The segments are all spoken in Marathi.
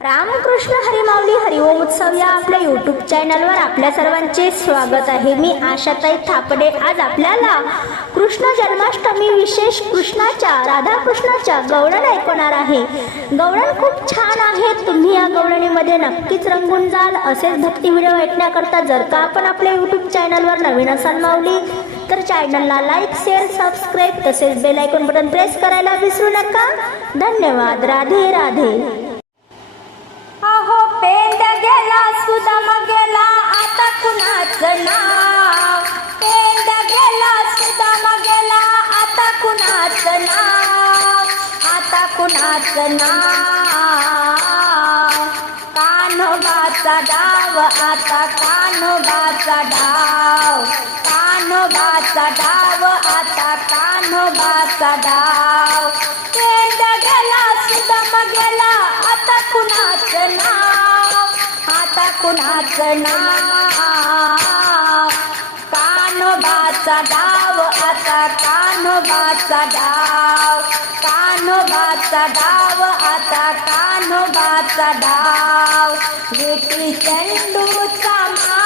रामकृष्ण हरिमावली हरिओम उत्सव या आपल्या यूट्यूब चॅनलवर आपल्या सर्वांचे स्वागत आहे. मी आशाताई थापडे. आज आपल्याला कृष्ण जन्माष्टमी विशेष कृष्णाच्या राधाकृष्णाच्या गवळण ऐकवणार आहे. गवळण खूप छान आहे. तुम्ही या गवळणीमध्ये नक्कीच रंगून जाल. असेच भक्ती व्हिडिओ ऐकण्याकरता जर का आपण आपल्या यूट्यूब चॅनलवर नवीन असाल माऊली तर चॅनलला लाईक शेअर सबस्क्राईब तसेच बेल आयकॉन बटन प्रेस करायला विसरू नका. धन्यवाद. राधे राधे. गेला सुदाम गेला आता कुणाचं नाव? पेंड गेला सुदाम गेला आता कुणाचं नाव? आता कुणाचं नाव? कान्होबाचा डाव आता कान्होबाचा डाव? कान्होबाचा डाव आता कान्होबाचा डाव? पेंड गेला सुदाम गेला आता कुणाचं नाव? आता कुणाच नाव? कानोबाचा डाव आता कानोबाचा डाव. कानोबाचा डाव आता कानोबाचा डाव. विटी चेंडूचा मांडला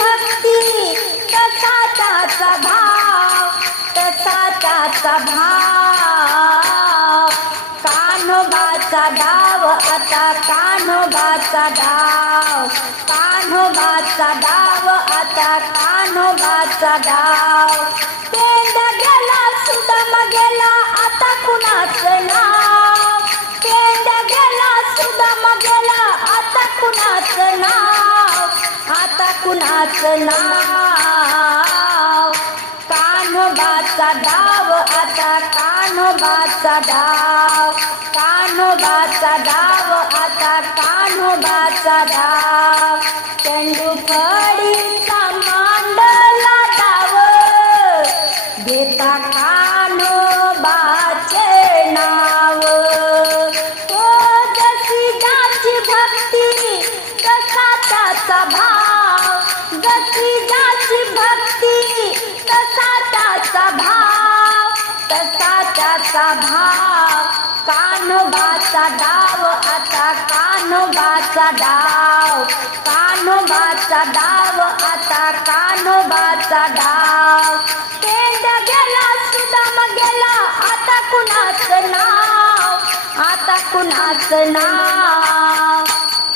भक्ती तसा त्याचा भाव तसा त्याचा भाव. कान्होबाचा डाव आता कान्होबाचा डाव. कान्होबाचा डाव आता कान्होबाचा डाव. पेंड गेला सुदाम गेला आता कुणाचं नाव? कुणाच नाव? कान्होबाचा डाव आता कान्होबाचा डाव. कान्होबाचा डाव आता कान्होबाचा डाव. चेंडू फळीचा मांडला डाव. घेता कान्होबाचे नाव. तो जशी जाची भक्ती तसा त्याचा भाव. जशी जाची भक्ती तसा त्याचा भाव तसा त्याचा भाव. कानोबाचा डाव आता कानोबाचा डाव. कानोबाचा डाव आता कानोबाचा डाव. पेंड गेला सुदाम गेला आता कुणाचं नाव? आता कुणाचं नाव?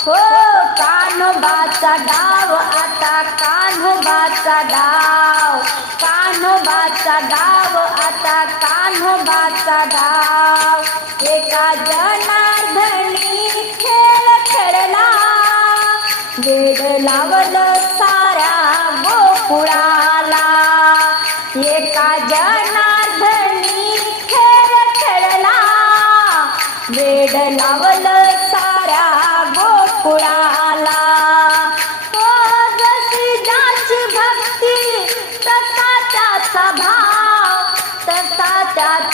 हो. कान्होबाचा डाव आता कान्होबाचा डाव. कान्होबाचा डाव आता कान्होबाचा डाव. एका जनार्दनी खेळ खेळला. वेड लावलं साऱ्या गोकुळाला. एका जनार्दनी खेळ खेळला. वेड लावलं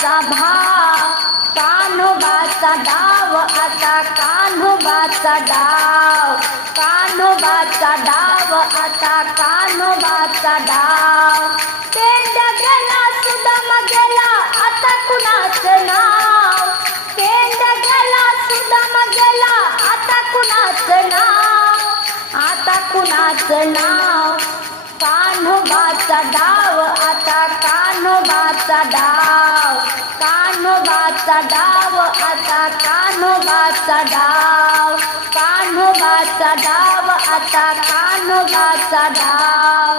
त्याचा भा कान्होबाचा डाव आता कान्होबाचा डाव. कान्होबाचा डाव आता कान्होबाचा डाव. पेंड्या गेला सुदाम गेला आता कुणाचं नाव? पेंड्या गेला सुदाम गेला आता कुणाचं नाव? आता कुणाचं नाव? कान्होबाचा डाव आता कान्होबाचा डाव. डाव कान्होबाचा डाव आता कान्होबाचा डाव. कान्होबाचा डाव आता कान्होबाचा डाव.